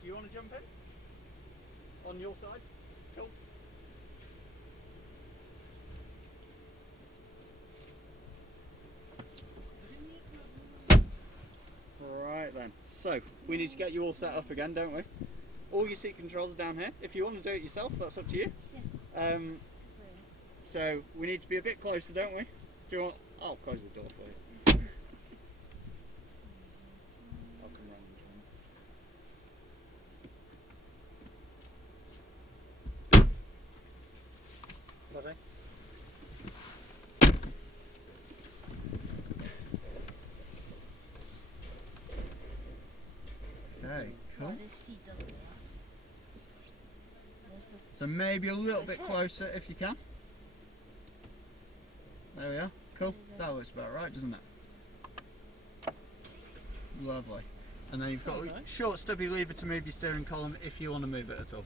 Do you want to jump in? On your side? Cool. Right then, so we need to get you all set up again, don't we? All your seat controls are down here. If you want to do it yourself, that's up to you. Yeah. So we need to be a bit closer, don't we? Do you want? I'll close the door for you. I'll come round the corner. Lovely. Okay, cool. So maybe a little bit closer if you can. There we are. Cool. That looks about right, doesn't it? Lovely. And then you've got a short stubby lever to move your steering column if you want to move it at all.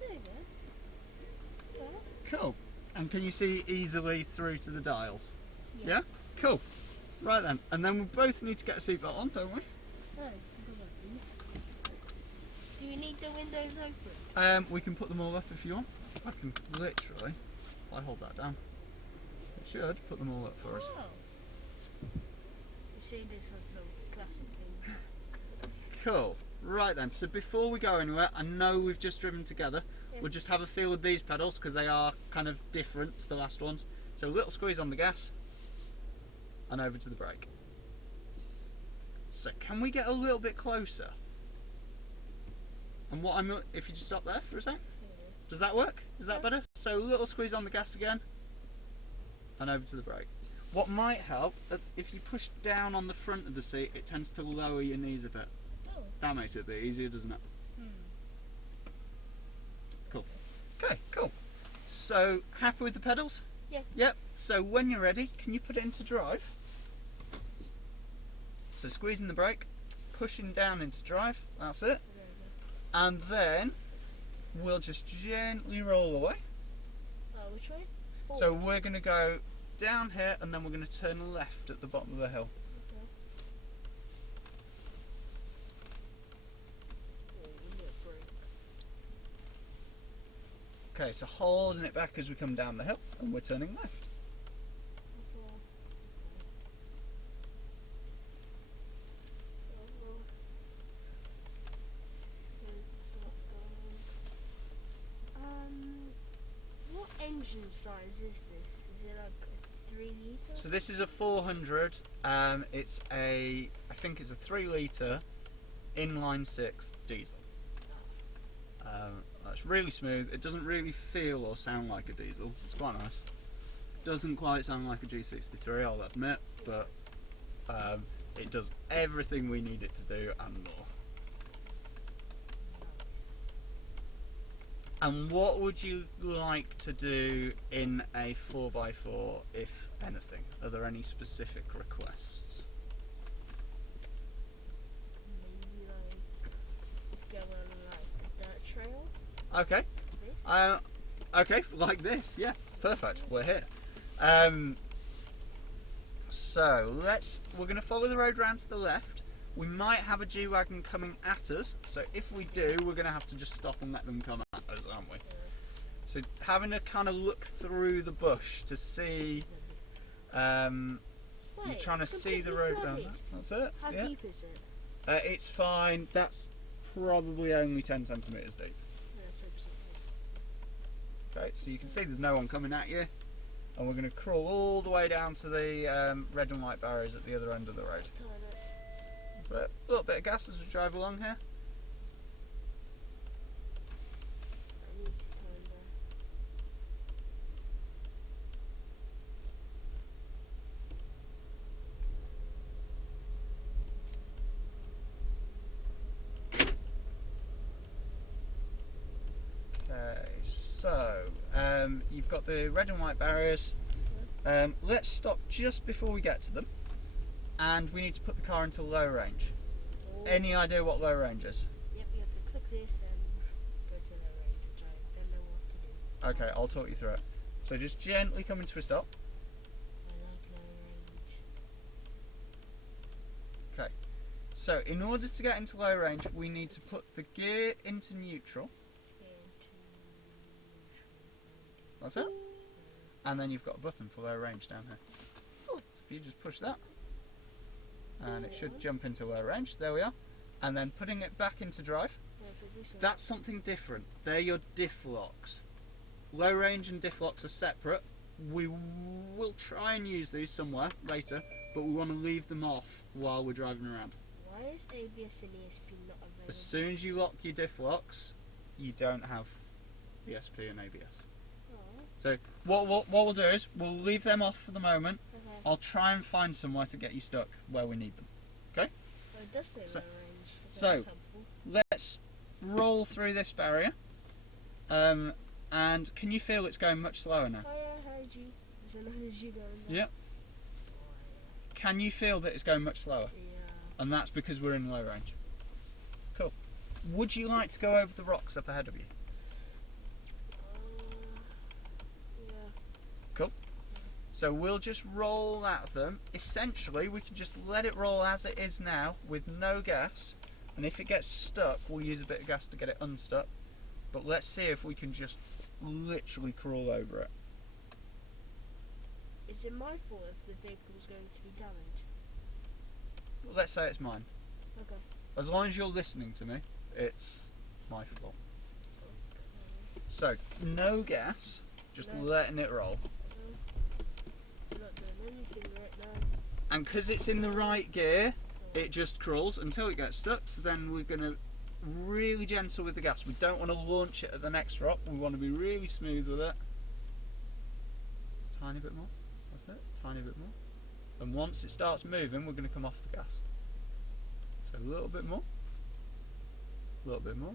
There you go. Cool. And can you see easily through to the dials? Yeah? Cool. Right then. And then we both need to get a seatbelt on, don't we? Do you need the windows open? We can put them all up if you want. I can literally, if I hold that down, it should put them all up for us. You see, this was some classic thing. Cool. Right then, so before we go anywhere, I know we've just driven together. Yeah. We'll just have a feel with these pedals because they are kind of different to the last ones. So a little squeeze on the gas and over to the brake. So can we get a little bit closer? And what I'm, if you just stop there for a sec, does that work? Is that better? So a little squeeze on the gas again and over to the brake. What might help, if you push down on the front of the seat, it tends to lower your knees a bit. Oh. That makes it a bit easier, doesn't it? Cool. Okay, cool. So, happy with the pedals? Yeah. Yep. So when you're ready, can you put it into drive? So squeezing the brake, pushing down into drive, that's it. And then we'll just gently roll away. Which way? Forward. So we're going to go down here and then we're going to turn left at the bottom of the hill. Okay, so holding it back as we come down the hill and we're turning left. What engine size is this? Is it like a 3 litre? So this is a 400. It's I think it's a 3 litre inline 6 diesel. That's really smooth. It doesn't really feel or sound like a diesel. It's quite nice. Doesn't quite sound like a G63, I'll admit, but it does everything we need it to do and more. And what would you like to do in a 4x4, if anything? Are there any specific requests? Maybe like go on like a dirt trail. Okay. Okay, like this, yeah, perfect. We're here. So we're going to follow the road round to the left. We might have a GWagon coming at us, so if we do, we're going to have to just stop and let them come at us, aren't we? So having a kind of look through the bush to see, you're trying to see the road down there. That's it. How deep is it? It's fine. That's probably only 10 centimetres deep. Okay, so you can see there's no one coming at you, and we're going to crawl all the way down to the red and white barriers at the other end of the road. So a little bit of gas as we drive along here. Okay, so you've got the red and white barriers. Let's stop just before we get to them, and we need to put the car into low range. Any idea what low range is? Yep, you have to click this and go to low range, which I don't know what to do. Okay, I'll talk you through it. So just gently come into a stop. I like low range. Okay, So in order to get into low range, we need to put the gear into neutral. That's it. And then you've got a button for low range down here. So if you just push that, and it should jump into low range. There we are. And then putting it back into drive. That's something different. They're your diff locks. Low range and diff locks are separate. We will try and use these somewhere later, but we want to leave them off while we're driving around. Why is ABS and ESP not available? As soon as you lock your diff locks, you don't have ESP and ABS. Oh. So what we'll do is we'll leave them off for the moment. Okay. I'll try and find somewhere to get you stuck where we need them. Okay? Oh, it does say low range. So That's helpful. let's roll through this barrier. And can you feel it's going much slower now? Oh yeah, I heard you. There's an energy going there. Yep. Can you feel that it's going much slower? Yeah. And that's because we're in low range. Cool. Would you like to go over the rocks up ahead of you? Yeah. Cool. So we'll just roll at them. Essentially, we can just let it roll as it is now with no gas. And if it gets stuck, we'll use a bit of gas to get it unstuck. But let's see if we can just literally crawl over it. Is it my fault if the vehicle's going to be damaged? Well, let's say it's mine. Okay. As long as you're listening to me, it's my fault. Okay. So, no gas, just No. letting it roll. I'm not doing anything right now. And because it's in the right gear, it just crawls until it gets stuck. So then we're going to really gentle with the gas. We don't want to launch it at the next rock. We want to be really smooth with it. Tiny bit more. That's it. Tiny bit more. And once it starts moving, we're going to come off the gas. So a little bit more. A little bit more.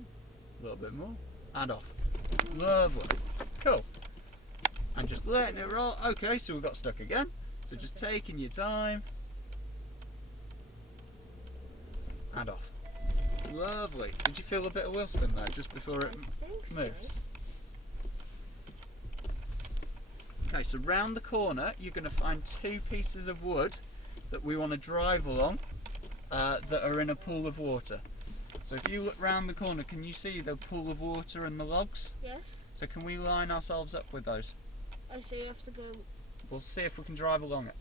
A little bit more. And off. Lovely. Cool. And just letting it roll. Okay, so we got stuck again. So just taking your time. And off. Lovely. Did you feel a bit of wheel spin there just before it moved? So. Okay, so round the corner you're going to find two pieces of wood that we want to drive along that are in a pool of water. So if you look round the corner, can you see the pool of water and the logs? Yes. So can we line ourselves up with those? Oh, so you have to go. We'll see if we can drive along it.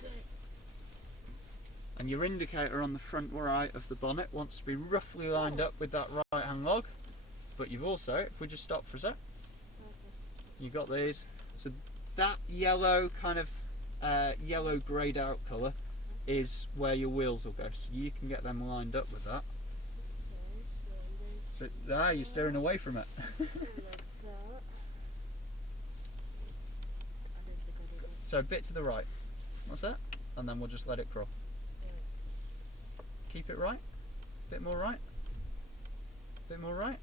Good. And your indicator on the front right of the bonnet wants to be roughly lined up with that right hand log. But you've also, if we just stop for a sec, you've got these. So that yellow kind of yellow greyed out colour is where your wheels will go. So you can get them lined up with that. So you're steering away from it. Like that. I don't think I did it. So a bit to the right. That's it. And then we'll just let it crawl. Keep it right. Bit more right. Bit more right.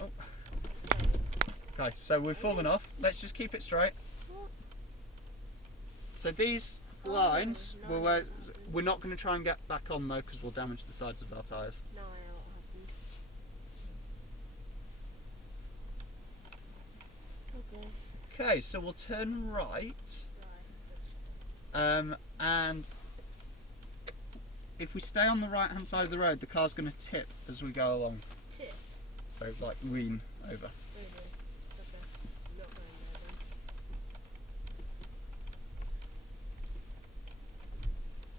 Oh. Okay, so we've fallen off. Let's just keep it straight. So these lines, we're not going to try and get back on though, because we'll damage the sides of our tyres. No, I know what happened. Okay. Okay, so we'll turn right. Right. And if we stay on the right hand side of the road, the car's going to tip as we go along. Tip? So like lean over. Really? Okay. I'm not going there then.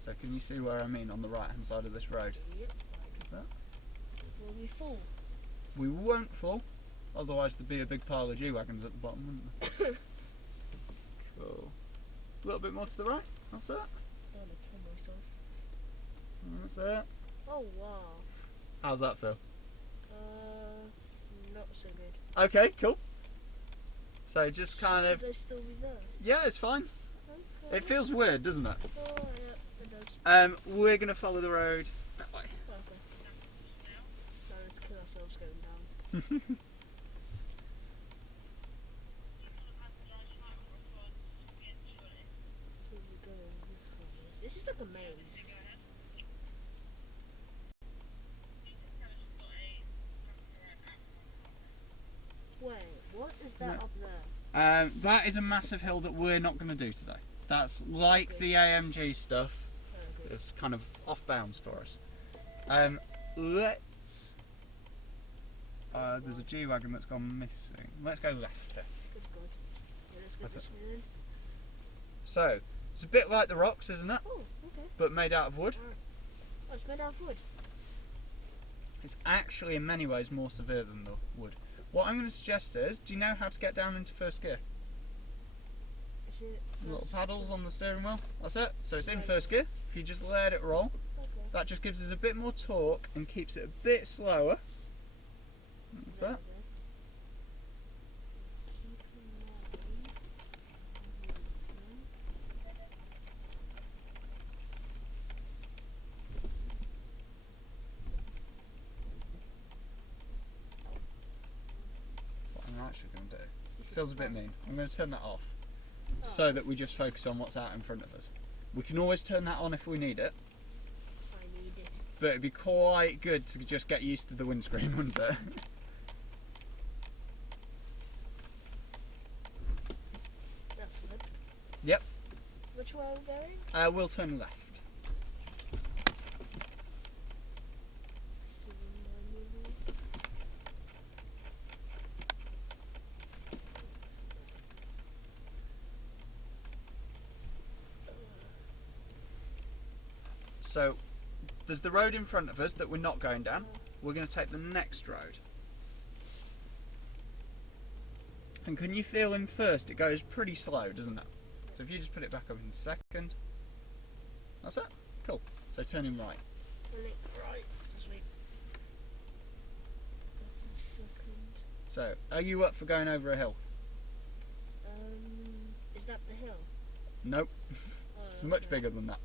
So can you see where I mean on the right hand side of this road? Yep. Is that? Will we fall? We won't fall, otherwise there'd be a big pile of G-Wagons at the bottom, wouldn't there? Cool. A little bit more to the right, that's it. I'm gonna kill myself. That's it. Oh wow. How's that feel? Not so good. Okay, cool. So just kind of... Should I still be there? Yeah, it's fine. Okay. It feels weird, doesn't it? Oh yeah, it does. We're going to follow the road that way. Okay. Now let's kill ourselves going down. So we're going this way. This is like a maze. Wait, what is that No. up there? That is a massive hill that we're not going to do today. That's like Okay. the AMG stuff. Okay. It's kind of off bounds for us. Let's. There's a G-Wagon that's gone missing. Let's go left here. Good God. Yeah, let's go That's this it. way then. So, it's a bit like the rocks, isn't it? Oh, okay. But made out of wood. Alright. Oh, it's made out of wood. It's actually in many ways more severe than the wood. What I'm going to suggest is, do you know how to get down into first gear? Is it Little first- paddles on the steering wheel. That's it. So it's in Right. first gear. If you just let it roll, Okay. that just gives us a bit more torque and keeps it a bit slower. That's There it. we go. Keep in mind. What I'm actually going to do, This it is feels a bit fun. mean. I'm going to turn that off Oh, so that we just focus on what's out in front of us. We can always turn that on if we need it, I need it. but it'd be quite good to just get used to the windscreen, wouldn't it? That's good. Yep. Which way are we going? We'll turn left. So, there's the road in front of us that we're not going down. We're going to take the next road. And can you feel in first? It goes pretty slow, doesn't it? So if you just put it back up in second. That's it. Cool. So turn in right. Right. Sweet. That's a second. So, are you up for going over a hill? Is that the hill? Nope. Oh, It's much okay. bigger than that.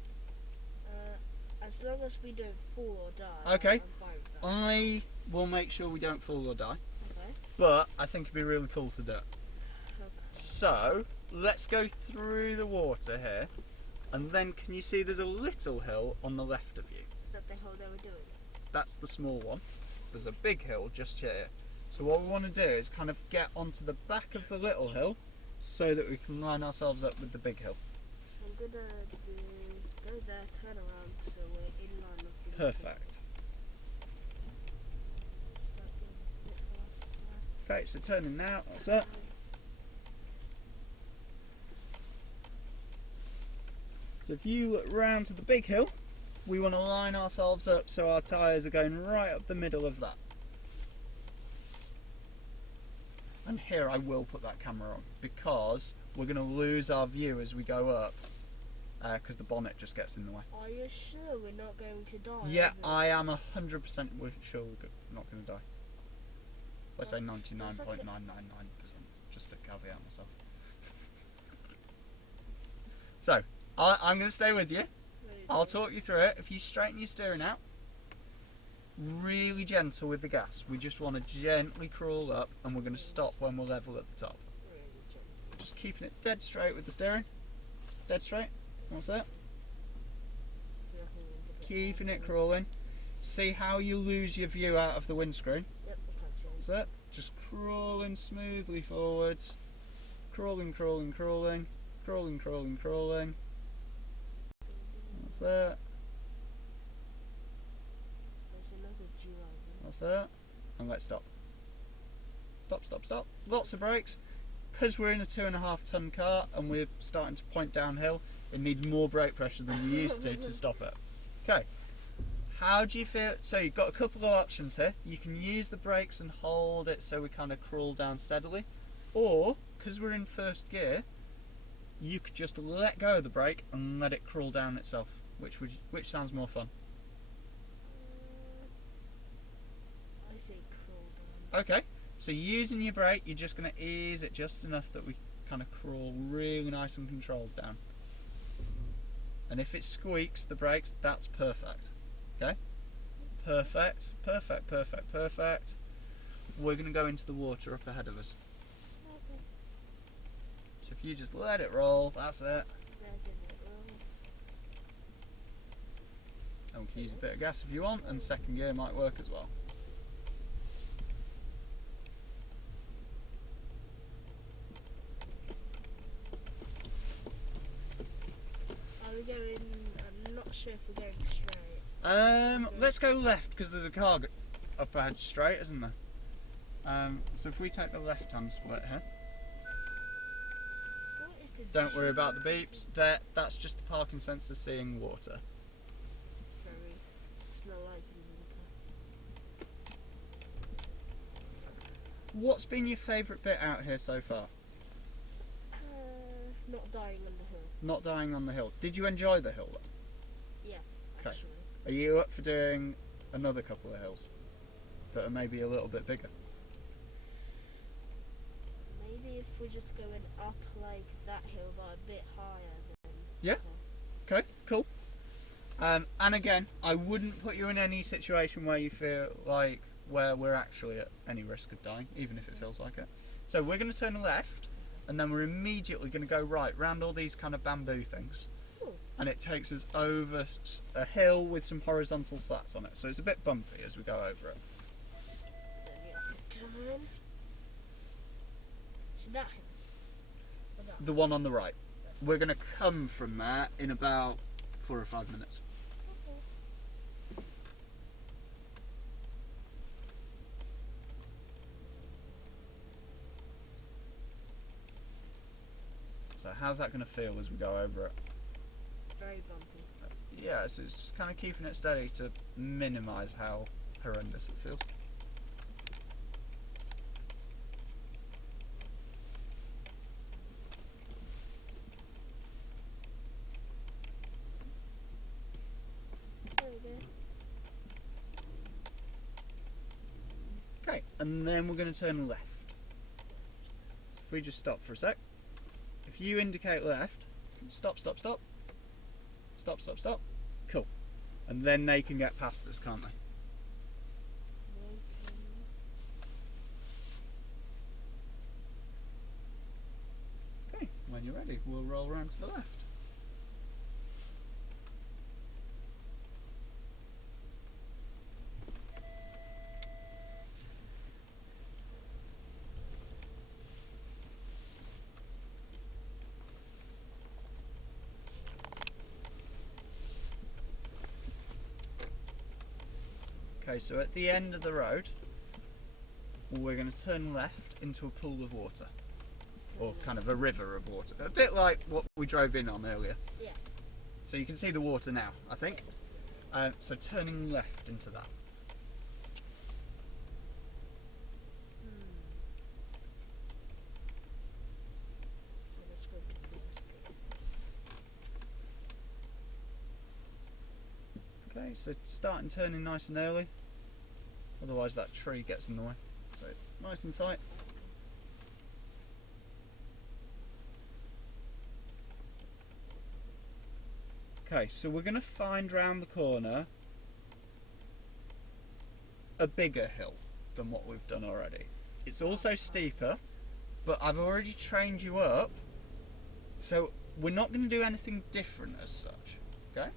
As long as we don't fall or die, Okay. I'm fine with that. I will make sure we don't fall or die. Okay. But I think it'd be really cool to do it. Okay. So, let's go through the water here. And then can you see there's a little hill on the left of you? Is that the hill they were doing? That's the small one. There's a big hill just here. So what we want to do is kind of get onto the back of the little hill so that we can line ourselves up with the big hill. I'm gonna go there, turn around, so we're in line with the Perfect. Okay, so turning now, that's it. So if you look round to the big hill, we want to line ourselves up so our tyres are going right up the middle of that. And here I will put that camera on because we're going to lose our view as we go up because the bonnet just gets in the way. Are you sure we're not going to die? Yeah, over I am 100% sure we're not going to die. Let's say That's 99.999%, okay. just to caveat myself. So, I'm going to stay with you. I'll talk you through it. If you straighten your steering out, really gentle with the gas. We just want to gently crawl up and we're going to stop when we're level at the top. Really gentle. Just keeping it dead straight with the steering. Dead straight. That's it. Keeping it crawling. See how you lose your view out of the windscreen. Yep, I can't see anything. That's it. Just crawling smoothly forwards. Crawling, crawling, crawling. Crawling, crawling, crawling. That's it. There's another G-Wagon. That's it. And let's stop. Stop, stop, stop. Lots of brakes. Because we're in a 2.5 ton car and we're starting to point downhill, it needs more brake pressure than you used to stop it. Okay. How do you feel? So you've got a couple of options here. You can use the brakes and hold it so we kind of crawl down steadily. Or, because we're in first gear, you could just let go of the brake and let it crawl down itself. Which sounds more fun? I say crawl down. Okay. So using your brake, you're just going to ease it just enough that we kind of crawl really nice and controlled down. And if it squeaks, the brakes, that's perfect. Okay? Perfect, perfect, perfect, perfect. We're going to go into the water up ahead of us. Okay. So if you just let it roll, that's it. Letting it roll. And we can use a bit of gas if you want, and second gear might work as well. Are we going? I'm not sure if we're going straight. Let's go left because there's a car up ahead straight, isn't there? So if we take the left-hand split here, What is the don't worry about the beeps. That's just the parking sensor seeing water. It's very slow lighting water. What's been your favourite bit out here so far? Not dying on the hill. Not dying on the hill. Did you enjoy the hill then? Yeah, 'Kay. actually. Are you up for doing another couple of hills that are maybe a little bit bigger? Maybe if we're just going up like that hill but a bit higher then. Yeah. Okay, cool. And again, I wouldn't put you in any situation where you feel like where we're actually at any risk of dying, even if it feels like it. So we're going to turn left, and then we're immediately going to go right round all these kind of bamboo things, Ooh. and it takes us over a hill with some horizontal slats on it. So it's a bit bumpy as we go over it. Then you have to turn. So that hill. Or that The one on the right. We're going to come from there in about 4 or 5 minutes. Okay. So how's that going to feel as we go over it? Very bumpy. Yeah, so it's just kind of keeping it steady to minimise how horrendous it feels. There we go. Okay, and then we're going to turn left. So if we just stop for a sec. If you indicate left, stop, stop, stop. Stop, stop, stop. Cool. And then they can get past us, can't they? Okay, when you're ready, we'll roll around to the left. Okay, so at the end of the road, we're going to turn left into a pool of water. Or kind of a river of water. A bit like what we drove in on earlier. Yeah. So you can see the water now, I think. So turning left into that. So let's go to the left again. Okay, so starting turning nice and early. Otherwise that tree gets in the way. So nice and tight. Okay, so we're going to find round the corner a bigger hill than what we've done already. It's also steeper, but I've already trained you up, so we're not going to do anything different as such. Okay?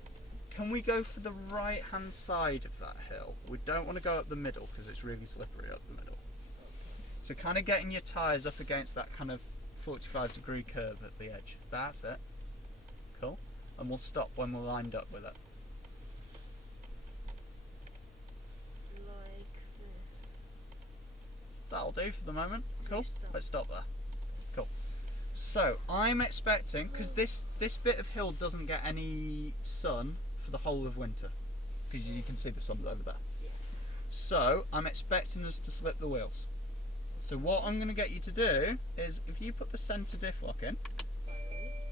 Can we go for the right hand side of that hill? We don't want to go up the middle because it's really slippery up the middle. So kind of getting your tyres up against that kind of 45-degree curve at the edge. That's it. Cool. And we'll stop when we're lined up with it. Like this. That'll do for the moment. Cool. Stop. Let's stop there. Cool. So I'm expecting, because this bit of hill doesn't get any sun for the whole of winter, because you can see the sun's over there. Yeah. So I'm expecting us to slip the wheels. So what I'm going to get you to do is, if you put the centre diff lock in,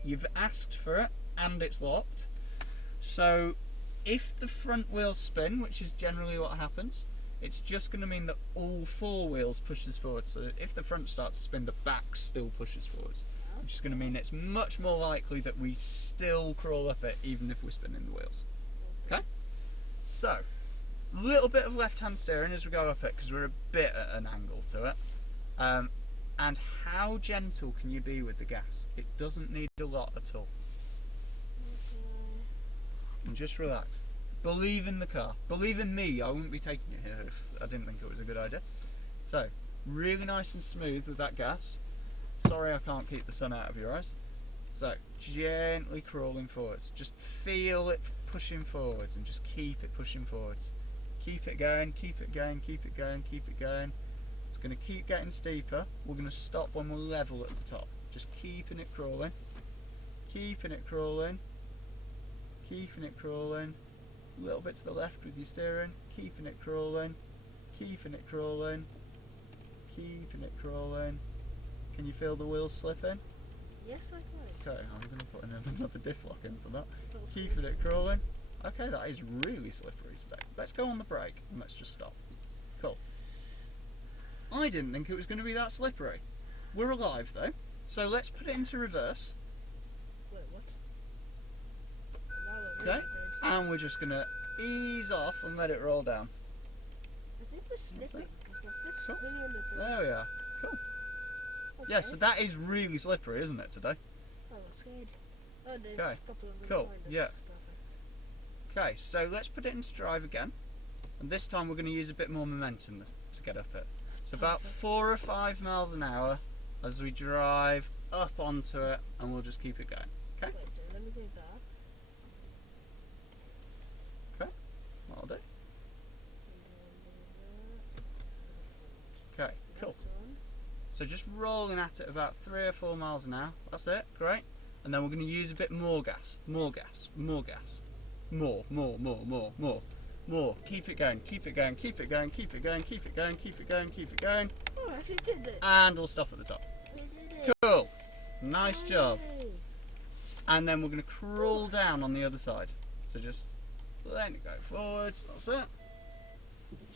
you've asked for it and it's locked. So if the front wheels spin, which is generally what happens, it's just going to mean that all 4 wheels pushes forward. So if the front starts to spin, the back still pushes forwards. Which is going to mean it's much more likely that we still crawl up it even if we're spinning the wheels. Okay? So, a little bit of left hand steering as we go up it because we're a bit at an angle to it. And how gentle can you be with the gas? It doesn't need a lot at all. And just relax. Believe in the car. Believe in me. I wouldn't be taking you here if I didn't think it was a good idea. So, really nice and smooth with that gas. Sorry I can't keep the sun out of your eyes. So, gently crawling forwards. Just feel it pushing forwards and just keep it pushing forwards. Keep it going, keep it going, keep it going, keep it going. It's going to keep getting steeper. We're going to stop when we're level at the top. Just keeping it crawling. Keeping it crawling. Keeping it crawling. A little bit to the left with your steering. Keeping it crawling. Keeping it crawling. Keeping it crawling. Can you feel the wheels slipping? Yes, I can. Okay, I'm going to put in another diff lock in for that. Keeping it crawling. Okay, that is really slippery today. Let's go on the brake and let's just stop. Cool. I didn't think it was going to be that slippery. We're alive though, so let's put it into reverse. Wait, what? Okay, and we're just going to ease off and let it roll down. I think we're slipping because my foot's Cool. really on the brake. There we are. Cool. Yeah, so that is really slippery, isn't it, today? Oh, that's good. Oh, there's Okay. a couple of Cool. reminders. Yeah. Perfect. Okay, so let's put it into drive again. And this time we're going to use a bit more momentum to get up it. So about 4 or 5 miles an hour as we drive up onto it, and we'll just keep it going. Okay? Wait, so let me go back. Okay, that'll do. And then Okay, cool. that's on. So just rolling at it about 3 or 4 miles an hour. That's it, great. And then we're going to use a bit more gas, more gas, more gas. More. More. Keep it going, keep it going, keep it going, keep it going, keep it going, keep it going, keep it going. Oh, I actually did it. And we'll stop at the top. I did it. Cool. Nice job. Yay. And then we're going to crawl down on the other side. So just let it go forwards. That's it.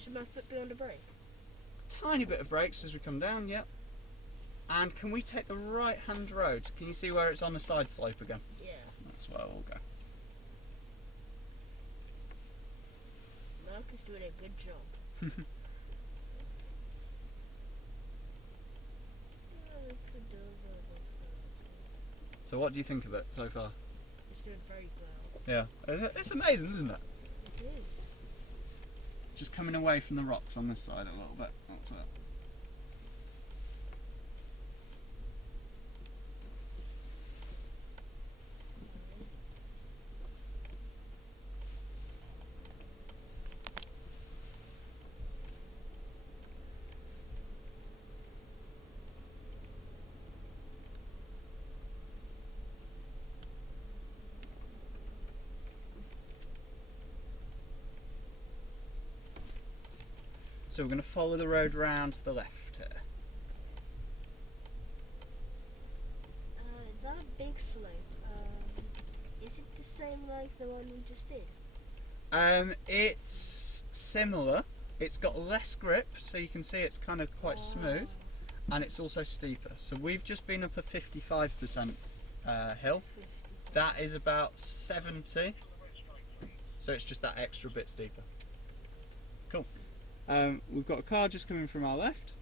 Should my foot be on the brake? Tiny bit of brakes as we come down, yep. And can we take the right hand road? Can you see where it's on the side slope again? Yeah. That's where we'll go. Mark is doing a good job. So what do you think of it so far? It's doing very well. Yeah. It's amazing, isn't it? It is. Just coming away from the rocks on this side a little bit. That's it. So we're going to follow the road round to the left here. That big slope, is it the same like the one we just did? It's similar. It's got less grip, so you can see it's kind of quite smooth, and it's also steeper. So we've just been up a 55% hill. 50. That is about 70, so it's just that extra bit steeper. Cool. We've got a car just coming from our left.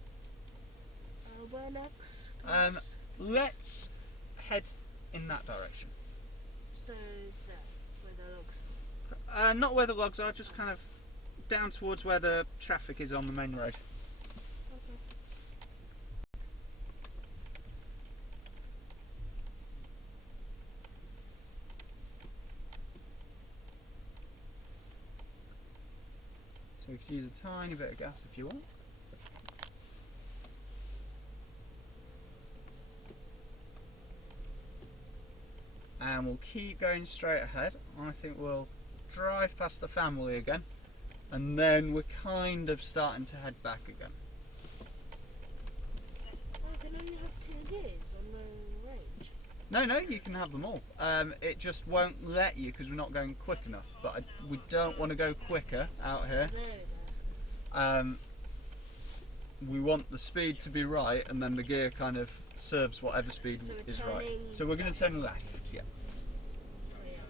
Where next? Let's head in that direction. So there, where the logs are. Not where the logs are, just kind of down towards where the traffic is on the main road. Okay. So we could use a tiny bit of gas if you want. And we'll keep going straight ahead. I think we'll drive past the family again, and then we're kind of starting to head back again. Oh, can only have 2 gears on the range? No, you can have them all. It just won't let you because we're not going quick enough. But we don't want to go quicker out here. There. We want the speed to be right, and then the gear kind of serves whatever speed So we're is right. turning So we're going to turn left, yeah. Oh, yeah.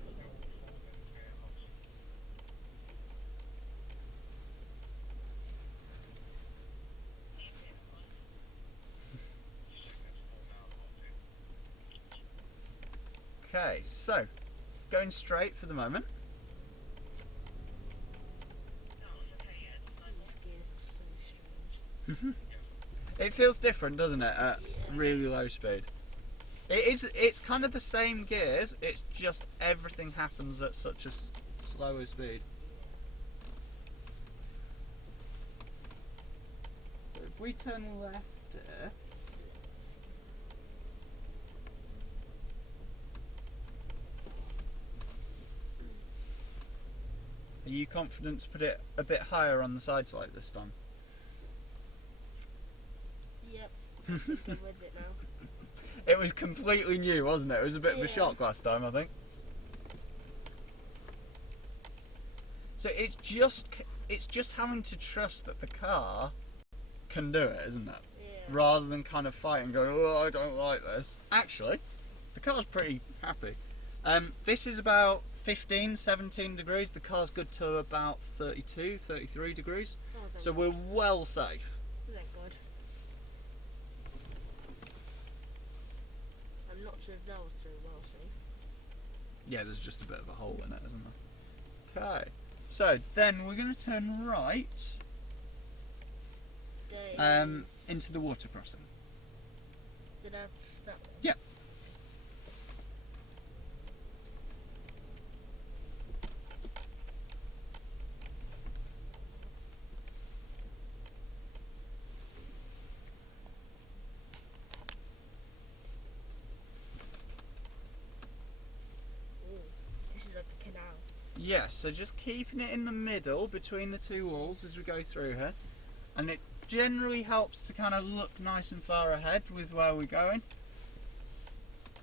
Okay, so going straight for the moment. These gears are so strange. It feels different, doesn't it, at really low speed? It's kind of the same gears, it's just everything happens at such a slower speed. So if we turn left here, are you confident to put it a bit higher on the side slate this time? Yep. I'm good with it now. It was completely new, wasn't it? It was a bit of a Yeah. shock last time, I think. So it's just having to trust that the car can do it, isn't it? Yeah. Rather than kind of fight and go, oh, I don't like this. Actually, the car's pretty happy. This is about 15, 17 degrees. The car's good to about 32, 33 degrees. Oh, thank So God. we're well safe. Thank God. I'm not sure if that was so well safe. Yeah, there's just a bit of a hole in it, isn't there? Okay. So then we're going to turn right There into the water crossing. Did I stop? Yeah. Ooh, this is like a canal. Yeah, so just keeping it in the middle between the two walls as we go through here. And it generally helps to kind of look nice and far ahead with where we're going.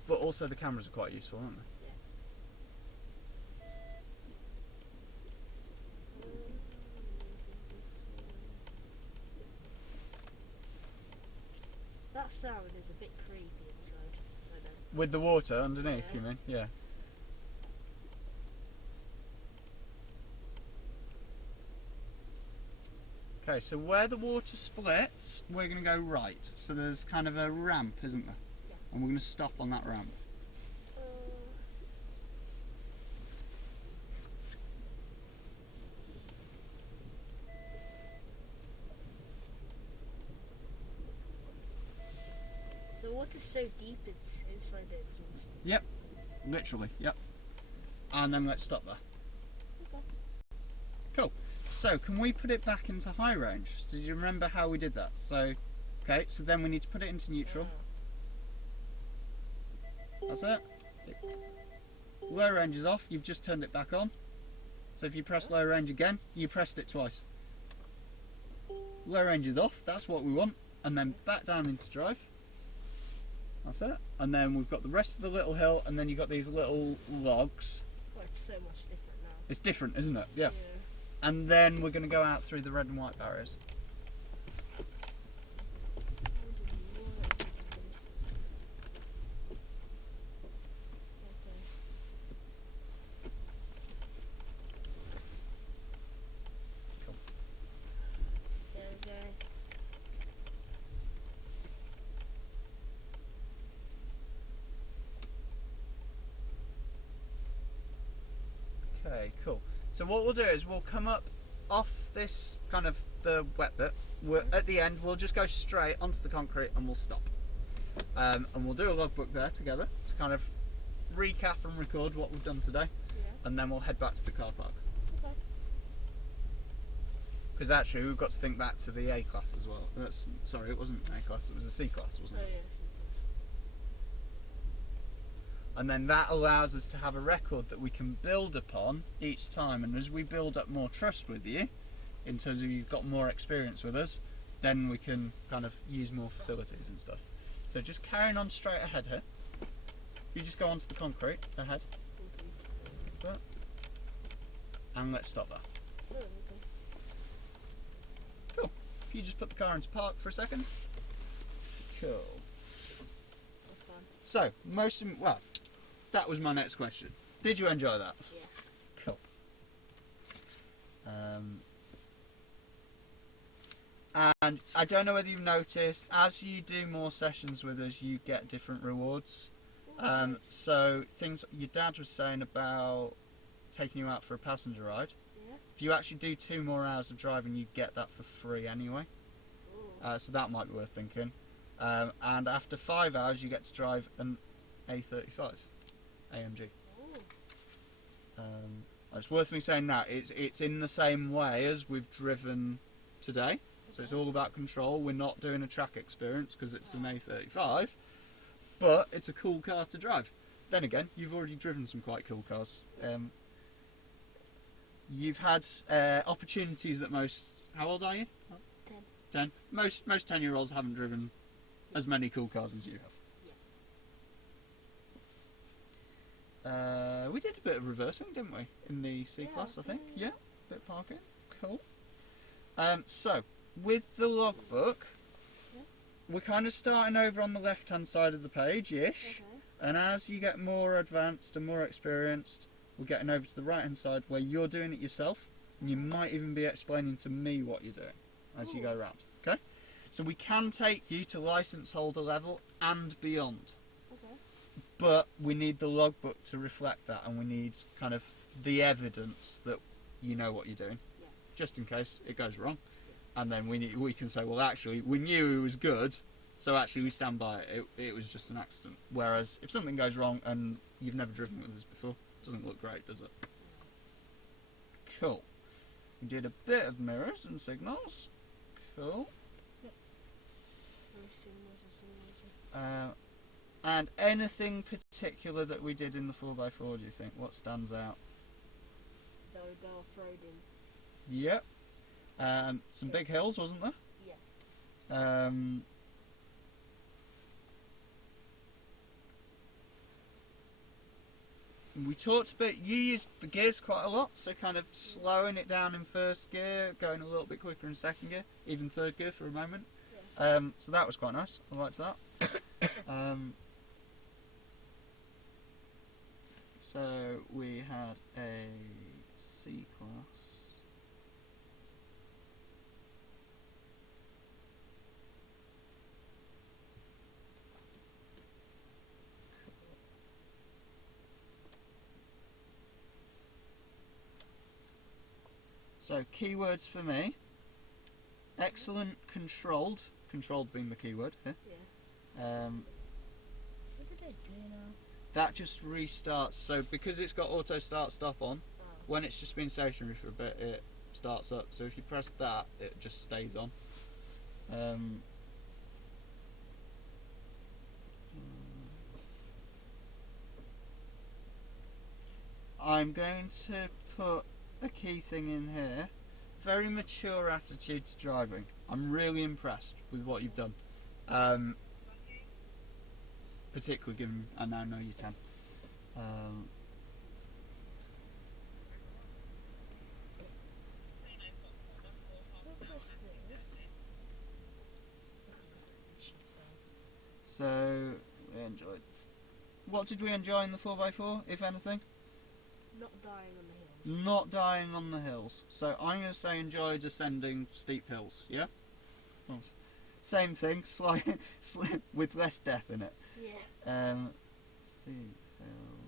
But also the cameras are quite useful, aren't they? That sound is a bit creepy inside. I know. With the water underneath, Yeah. you mean? Yeah. Okay, so where the water splits, we're going to go right. So there's kind of a ramp, isn't there? Yeah. And we're going to stop on that ramp. The water's so deep it's inside the exhaust. Yep, literally, yep. And then let's stop there. Okay. Cool. So, can we put it back into high range? So, do you remember how we did that? So, okay, so then we need to put it into neutral. That's it. Low range is off, you've just turned it back on. So if you press low range again, you pressed it twice. Low range is off, that's what we want. And then back down into drive. That's it. And then we've got the rest of the little hill, and then you've got these little logs. Oh, it's so much different now. It's different, isn't it? Yeah. And then we're going to go out through the red and white barriers. Cool. There we go. Okay, cool. So what we'll do is we'll come up off this kind of the wet bit. At the end, we'll just go straight onto the concrete and we'll stop. And we'll do a logbook there together to kind of recap and record what we've done today. Yeah. And then we'll head back to the car park. Okay. Because actually, we've got to think back to the A class as well. Sorry, it wasn't an A class, it was a C class, wasn't Oh it? yeah. And then that allows us to have a record that we can build upon each time. And as we build up more trust with you, in terms of you've got more experience with us, then we can kind of use more facilities and stuff. So just carrying on straight ahead here. You just go onto the concrete ahead. Like that. And let's stop there. Oh, okay. Cool. If you just put the car into park for a second. Cool. That's fun. So, well, that was my next question. Did you enjoy that? Yes. Cool. And I don't know whether you've noticed, as you do more sessions with us, you get different rewards. Nice. So things your dad was saying about taking you out for a passenger ride. Yeah. If you actually do 2 more hours of driving, you get that for free anyway. Ooh. So that might be worth thinking. And after 5 hours, you get to drive an A35 AMG. Ooh. It's worth me saying that. It's in the same way as we've driven today. So it's all about control. We're not doing a track experience because it's an A35, but it's a cool car to drive. Then again, you've already driven some quite cool cars. You've had opportunities that most... How old are you? 10. 10. Most 10-year-olds haven't driven as many cool cars as you have. We did a bit of reversing, didn't we, in the C-Class, I think? Yeah, bit of parking. Cool. So, with the logbook, we're kind of starting over on the left-hand side of the page-ish, and as you get more advanced and more experienced, we're getting over to the right-hand side where you're doing it yourself, and you might even be explaining to me what you're doing as you go around, okay? So we can take you to licence holder level and beyond. But we need the logbook to reflect that, and we need kind of the evidence that you know what you're doing, just in case it goes wrong. And then we can say, well, actually, we knew it was good, so actually we stand by it. It was just an accident. Whereas if something goes wrong and you've never driven with us before, it doesn't look great, does it? Cool. We did a bit of mirrors and signals. Cool. And anything particular that we did in the 4x4, do you think? What stands out? That we go off-roading. Yep. Some big hills, wasn't there? Yeah. We talked a bit, you used the gears quite a lot, so kind of slowing it down in first gear, going a little bit quicker in second gear, even third gear for a moment. Yeah. So that was quite nice, I liked that. So we had a C-Class. So keywords for me: excellent, controlled. Controlled being the keyword here. Yeah. What did I do now? That just restarts. So because it's got auto start stop on, when it's just been stationary for a bit, it starts up. So if you press that, it just stays on. I'm going to put a key thing in here. Very mature attitude to driving. I'm really impressed with what you've done. Particularly given I now know you're 10. So we enjoyed. What did we enjoy in the 4x4, if anything? Not dying on the hills. Not dying on the hills. So I'm going to say enjoy descending steep hills. Yeah. Same thing, with less death in it. Yeah. Steep hills.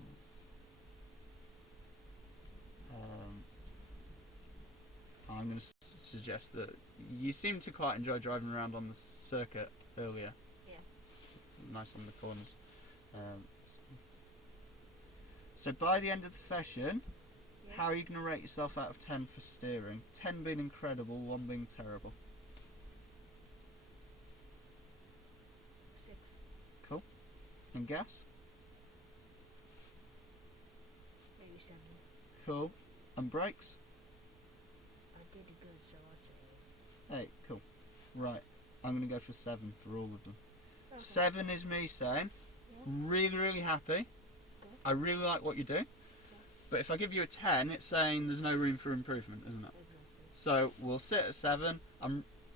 I'm going to suggest that you seem to quite enjoy driving around on the circuit earlier. Yeah. Nice on the corners. So by the end of the session, how are you going to rate yourself out of 10 for steering? 10 being incredible, 1 being terrible. 6. Cool. And gas? Maybe 7. Cool. And brakes? I did good, so I'll say 8. 8. Cool. Right. I'm going to go for 7 for all of them. Okay. 7 is me saying, really, really happy. I really like what you do. But if I give you a 10, it's saying there's no room for improvement, isn't it? Exactly. So we'll sit at 7.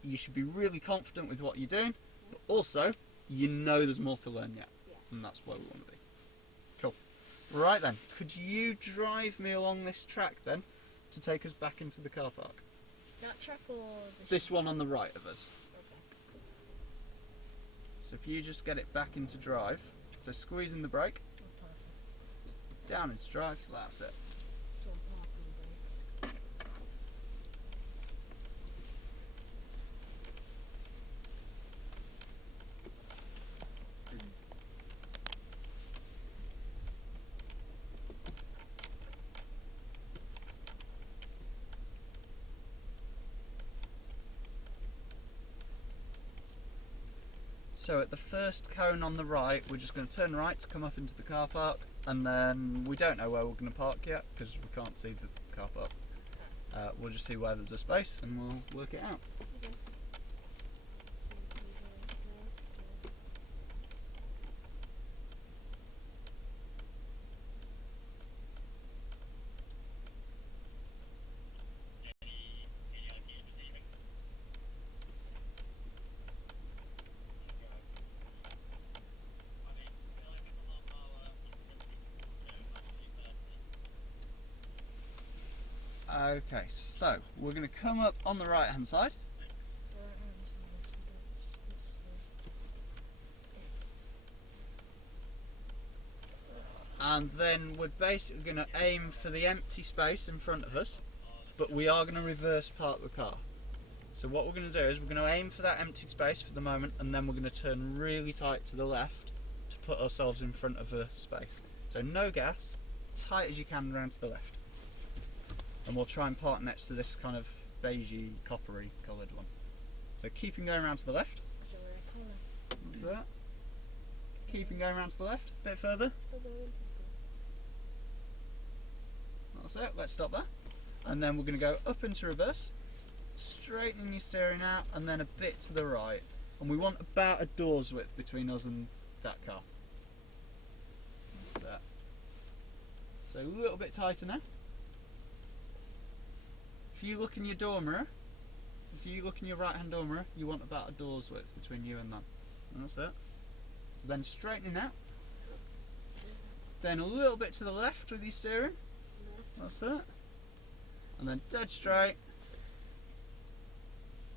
You should be really confident with what you're doing, but also you know there's more to learn yet, and that's where we want to be. Cool. Right then, could you drive me along this track then to take us back into the car park? That track or this one on the right of us? Okay. So if you just get it back into drive, so squeezing the brake, Oh, perfect. down into drive, that's it. It's on parking brake. So at the first cone on the right, we're just going to turn right to come up into the car park, and then we don't know where we're going to park yet because we can't see the car park. We'll just see where there's a space and we'll work it out. Okay. Okay, so we're going to come up on the right hand side. And then we're basically going to aim for the empty space in front of us, but we are going to reverse park the car. So what we're going to do is we're going to aim for that empty space for the moment, and then we're going to turn really tight to the left to put ourselves in front of a space. So no gas, tight as you can round to the left. And we'll try and park next to this kind of beigey, coppery coloured one. So keeping going around to the left. Like that. Keeping going around to the left, a bit further. That's it, let's stop there. And then we're going to go up into reverse, straightening your steering out, and then a bit to the right. And we want about a door's width between us and that car. Like that. So a little bit tighter now. If you look in your door mirror, if you look in your right hand door mirror, you want about a door's width between you and them. And that's it. So then straightening out. Then a little bit to the left with your steering. That's it. And then dead straight.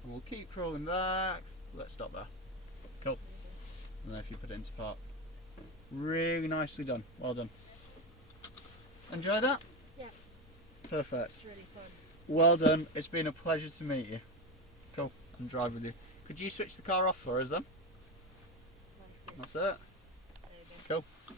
And we'll keep crawling back. Let's stop there. Cool. And then if you put it into park. Really nicely done. Well done. Enjoy that? Yeah. Perfect. It's really fun. Well done. It's been a pleasure to meet you. Cool. And drive with you. Could you switch the car off for us then? Like this. That's it. There you go. Cool.